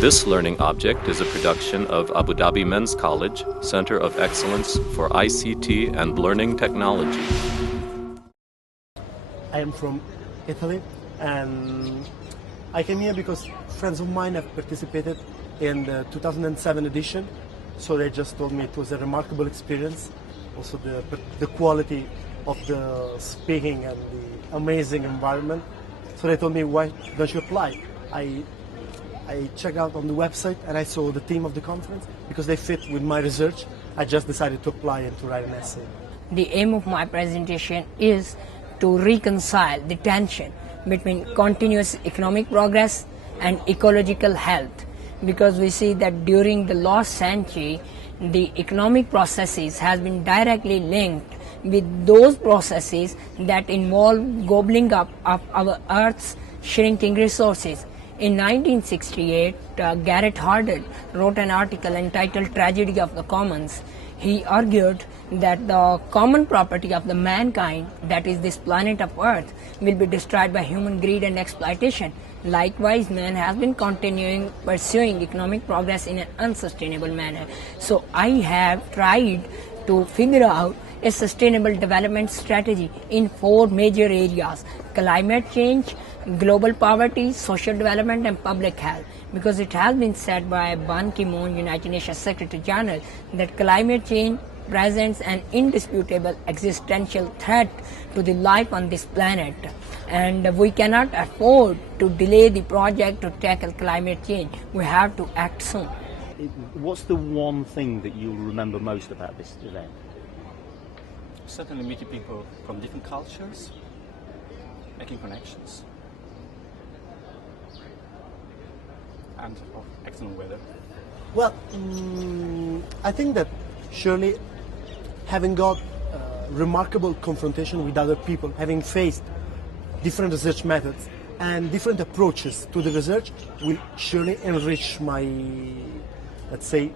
This learning object is a production of Abu Dhabi Men's College, Center of Excellence for ICT and Learning Technology. I am from Italy, and I came here because friends of mine have participated in the 2007 edition, so they just told me it was a remarkable experience. Also the quality of the speaking and the amazing environment. So they told me, why don't you apply? I checked out on the website and I saw the theme of the conference. Because they fit with my research, I just decided to apply and to write an essay. The aim of my presentation is to reconcile the tension between continuous economic progress and ecological health, because we see that during the last century the economic processes has been directly linked with those processes that involve gobbling up of our Earth's shrinking resources. In 1968, Garrett Hardin wrote an article entitled Tragedy of the Commons. He argued that the common property of the mankind, that is this planet of Earth, will be destroyed by human greed and exploitation. Likewise, man has been pursuing economic progress in an unsustainable manner. So I have tried to figure out a sustainable development strategy in 4 major areas: climate change, global poverty, social development, and public health. Because it has been said by Ban Ki-moon, United Nations Secretary General, that climate change presents an indisputable existential threat to the life on this planet, and we cannot afford to delay the project to tackle climate change. We have to act soon. What's the one thing that you'll remember most about this event? Certainly meeting people from different cultures, making connections, and excellent weather. Well, I think that surely having got remarkable confrontation with other people, having faced different research methods and different approaches to the research will surely enrich my, let's say,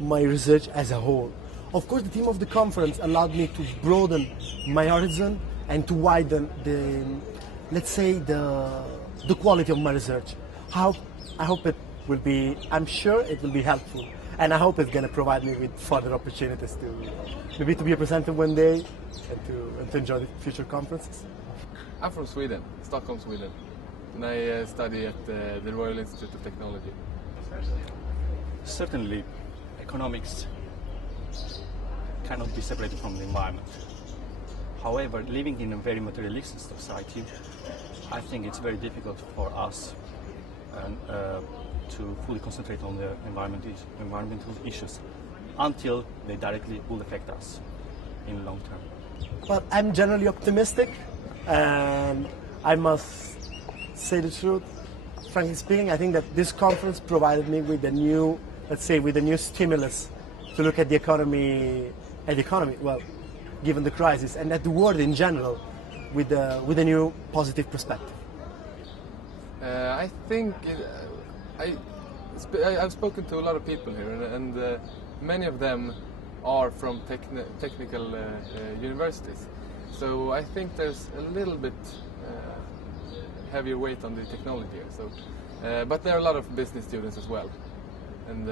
my research as a whole. Of course, the theme of the conference allowed me to broaden my horizon and to widen the, let's say, the quality of my research. I hope it will be, I'm sure it will be helpful, and I hope it's going to provide me with further opportunities to maybe to be a presenter one day and to enjoy the future conferences. I'm from Sweden, Stockholm, Sweden, and I study at the Royal Institute of Technology. Certainly, economics cannot be separated from the environment. However, living in a very materialistic society, I think it's very difficult for us to fully concentrate on the environmental issues until they directly will affect us in the long term. Well, I'm generally optimistic, and I must say the truth. Frankly speaking, I think that this conference provided me with a new, let's say, with a new stimulus to look at the economy, well, given the crisis, and at the world in general, with a new positive perspective. I think I've spoken to a lot of people here, and many of them are from technical universities. So I think there's a little bit heavier weight on the technology here. So, but there are a lot of business students as well. And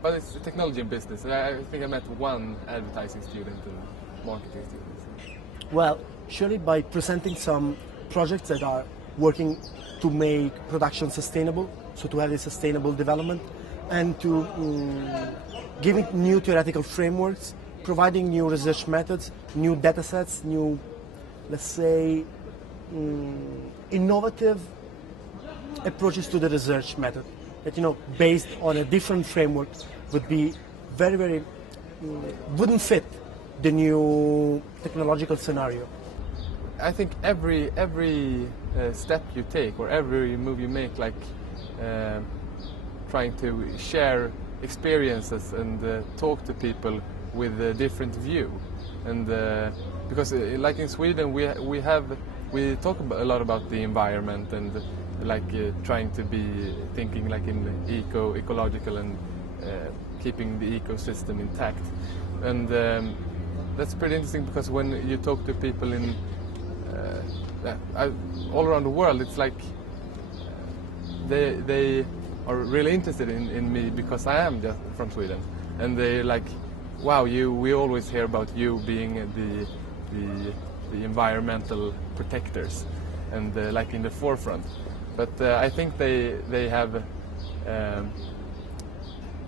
but it's technology and business. I think I met one advertising student and marketing student. Well, surely by presenting some projects that are working to make production sustainable, so to have a sustainable development, and to giving new theoretical frameworks, providing new research methods, new data sets, new, let's say, innovative approaches to the research method that, based on a different framework would be very, wouldn't fit the new technological scenario. I think every step you take or every move you make, like trying to share experiences and talk to people with a different view, and because like in Sweden we talk a lot about the environment and like trying to be thinking like in ecological and keeping the ecosystem intact, and that's pretty interesting because when you talk to people in all around the world, it's like they are really interested in me because I am just from Sweden, and they're like, wow, we always hear about you being the environmental protectors and like in the forefront. But I think they have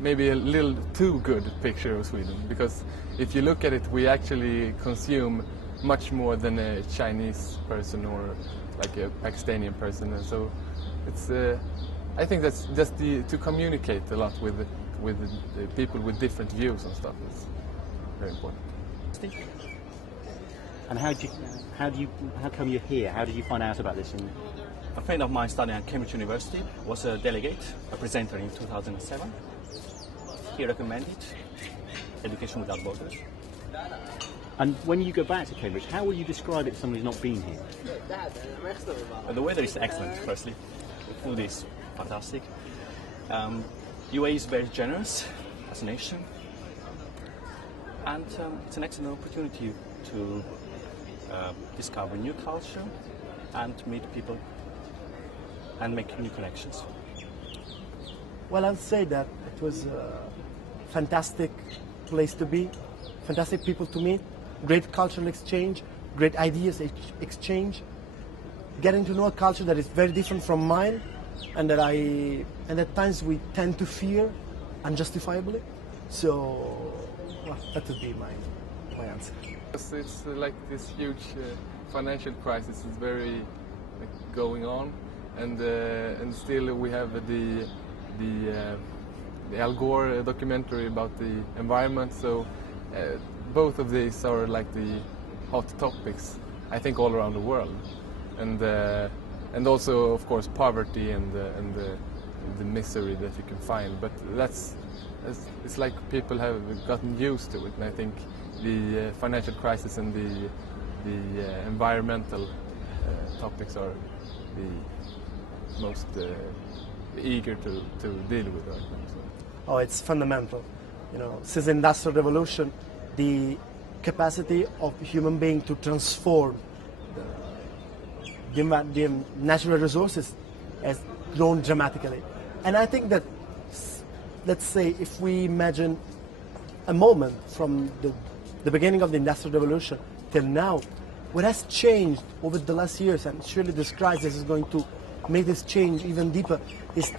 maybe a little too good picture of Sweden, because if you look at it, we actually consume much more than a Chinese person or like a Pakistani person, and so it's I think that's just to communicate a lot with the people with different views and stuff is very important. And how come you're here? How did you find out about this? A friend of mine studying at Cambridge University was a delegate, a presenter in 2007. He recommended Education Without Borders. And when you go back to Cambridge, how will you describe it to someone who's not been here? The weather is excellent, firstly. The food is fantastic. UAE is very generous as a nation. And it's an excellent opportunity to discover new culture and meet people and make new connections. Well, I'll say that it was a fantastic place to be, fantastic people to meet, great cultural exchange, great ideas exchange, getting to know a culture that is very different from mine, and that at times we tend to fear unjustifiably. So, well, that would be my answer. It's like this huge financial crisis is very going on, and still we have the Al Gore documentary about the environment. So both of these are like the hot topics, I think, all around the world, and also of course poverty and the misery that you can find. But it's like people have gotten used to it, and I think the financial crisis and the environmental topics are the most eager to deal with right now. So. Oh, it's fundamental. You know, since the Industrial Revolution, the capacity of human being to transform the natural resources has grown dramatically. And I think that, let's say, if we imagine a moment from the beginning of the Industrial Revolution till now, what has changed over the last years, and surely this crisis is going to make this change even deeper, is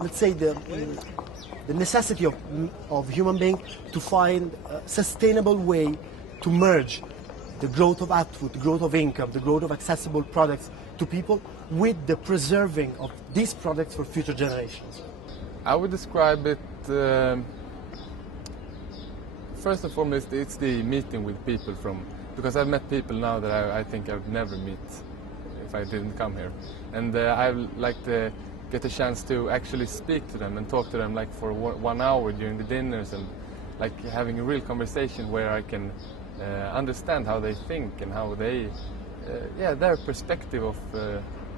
let's say the necessity of human being to find a sustainable way to merge the growth of output, the growth of income, the growth of accessible products to people with the preserving of these products for future generations. I would describe it, first and foremost, it's the meeting with people because I've met people now that I think I would never meet if I didn't come here. And I like to get a chance to actually speak to them and talk to them like for 1 hour during the dinners, and like having a real conversation where I can understand how they think and how they, their perspective of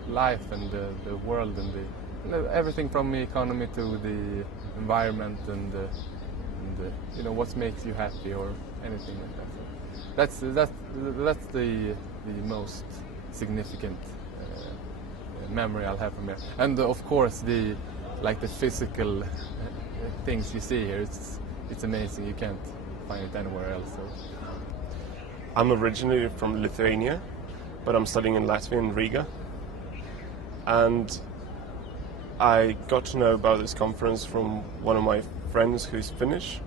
life and the world and everything from the economy to the environment and what makes you happy or anything like that. So that's the most significant memory I'll have from here. And of course the physical things you see here, it's amazing. You can't find it anywhere else. So. I'm originally from Lithuania, but I'm studying in Latvia in Riga. And I got to know about this conference from one of my friends who's Finnish,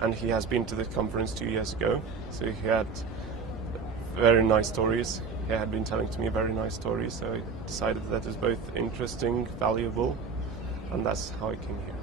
and he has been to the conference 2 years ago. So he had very nice stories. He had been telling to me very nice stories, so I decided that it was both interesting, valuable, and that's how I came here.